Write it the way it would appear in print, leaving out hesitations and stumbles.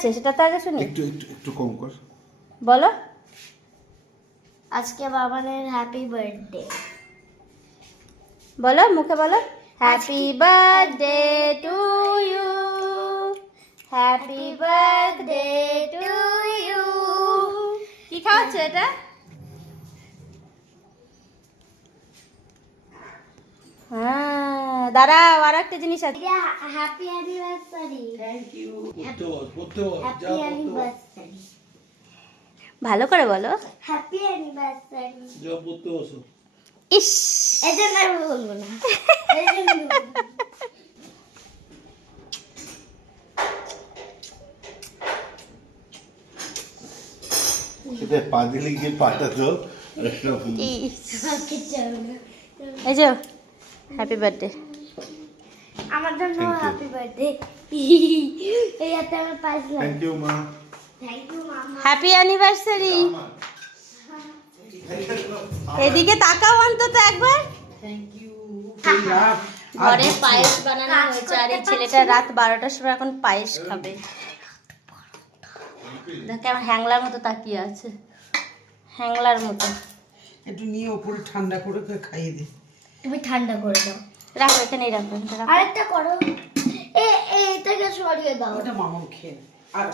আছে সেটা তো আগে শুনি। একটু একটু একটু কম কর। বলো। আজকে বাবানের হ্যাপি বার্থডে। বলো মুখে বলো। Happy birthday to you, happy birthday to you. কি খাওয়াচ্ছে এটা? হ্যাঁ দাঁড়াও, আর একটা জিনিস আছে। Happy anniversary. Thank you. পড়তে হ্যাপি অ্যানিভার্সারি। ভালো করে বলো। Happy anniversary. যাও পড়তে বসো। ইস, এটা না বলবো না। এটা বলবো না। এটা পা দিলে গিয়ে পাটা তো একটা ইস। আমাকে চাও না। এই যে হ্যাপি বার্থডে। আমার জন্য Thank you. Happy birthday. এই হাতে আমার পাইছিলাম। থ্যাংক ইউ মা। থ্যাংক ইউ মামা। Happy anniversary. এদিকে তাকাও অন্তত একবার। ঘরে পায়েস বানানো হয়েছে আর এই ছেলেটা রাত 12টার সময় এখন পায়েস খাবে। দেখে আমার হ্যাংলার মতো তাকিয়ে আছে, হ্যাংলার মতো। একটু নিয়ে ওপরে ঠান্ডা করে খাইয়ে দে। তুমি ঠান্ডা করে দাও। রাখো এখানেই রাখো, এটা রাখো। আরেকটা করো। এটাকে সরিয়ে দাও। ওটা মামাও খেয়ে আর